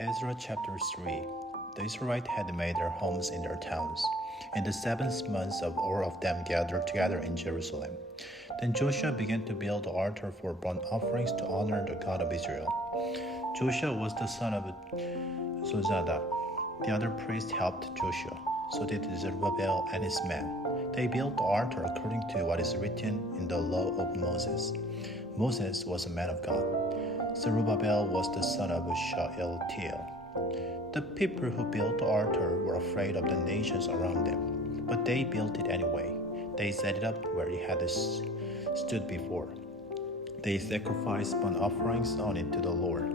Ezra chapter 3. The Israelites had made their homes in their towns. In the 7th month all of them gathered together in Jerusalem. Then Joshua began to build the altar for burnt offerings to honor the God of Israel. Joshua was the son of Zodada. The other priests helped Joshua, so did Zerubbabel and his men. They built the altar according to what is written in the law of Moses. Moses was a man of God. Zerubbabel was the son of Shealtiel. The people who built the altar were afraid of the nations around them, but they built it anyway. They set it up where it had stood before. They sacrificed burnt offerings on it to the Lord.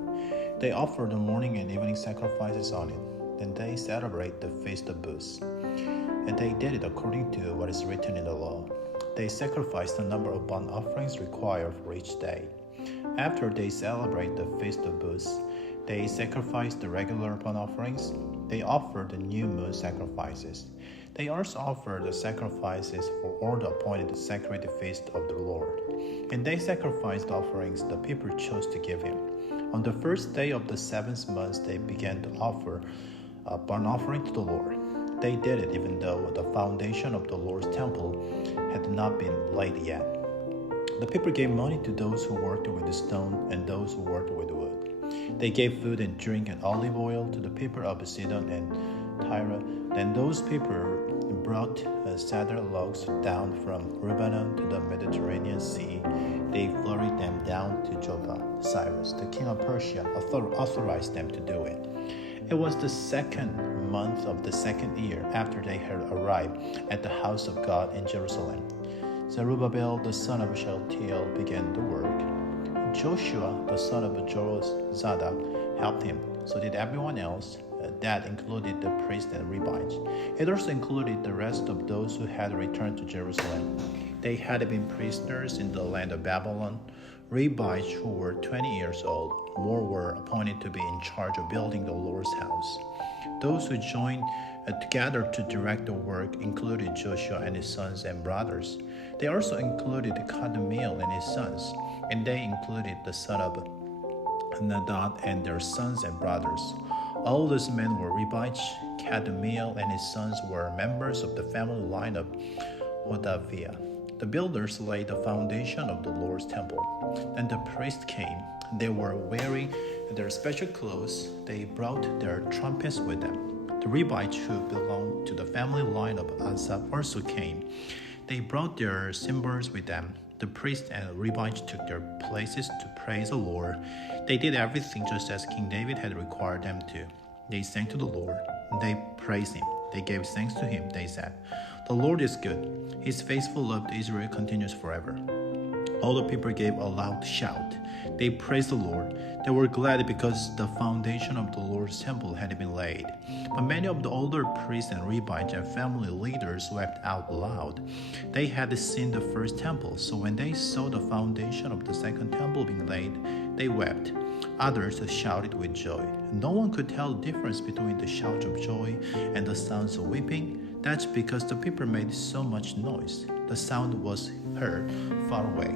They offered the morning and evening sacrifices on it. Then they celebrate the Feast of Booths. And they did it according to what is written in the law. They sacrificed the number of burnt offerings required for each day. After they celebrate the Feast of Booths, they sacrificed the regular burnt offerings. They offered the new moon sacrifices. They also offered the sacrifices for all the appointed sacred feast of the Lord. And they sacrificed the offerings the people chose to give him. On the first day of the 7th month, they began to offer a burnt offering to the Lord. They did it even though the foundation of the Lord's temple had not been laid yet. The people gave money to those who worked with the stone and those who worked with wood. They gave food and drink and olive oil to the people of Sidon and Tyre. Then those people brought cedar logs down from Lebanon to the Mediterranean Sea. They ferried them down to Joppa. Cyrus, the king of Persia, authorized them to do it. It was the 2nd month of the 2nd year after they had arrived at the house of God in Jerusalem. Zerubbabel, the son of Shealtiel, began the work. Joshua, the son of Jozadak, helped him. So did everyone else. That included the priests and Levites. It also included the rest of those who had returned to Jerusalem. They had been prisoners in the land of Babylon. Levites who were 20 years old, more were appointed to be in charge of building the Lord's house. Those who joined together to direct the work included Joshua and his sons and brothers. They also included Kadmiel and his sons, and they included the son of Nadab and their sons and brothers. All these men were Levites. Kadmiel and his sons were members of the family line of Hodaviah. The builders laid the foundation of the Lord's temple. Then the priests came. They were wearing their special clothes. They brought their trumpets with them. The Levites who belonged to the family line of Asaph also came. They brought their cymbals with them. The priests and Levites took their places to praise the Lord. They did everything just as King David had required them to. They sang to the Lord. They praised him. They gave thanks to him. They said, "The Lord is good. His faithful love to Israel continues forever." All the people gave a loud shout. They praised the Lord. They were glad because the foundation of the Lord's temple had been laid. But many of the older priests and Levites and family leaders wept out loud. They had seen the first temple, so when they saw the foundation of the second temple being laid, they wept. Others shouted with joy. No one could tell the difference between the shouts of joy and the sounds of weeping. That's because the people made so much noise. The sound was heard far away.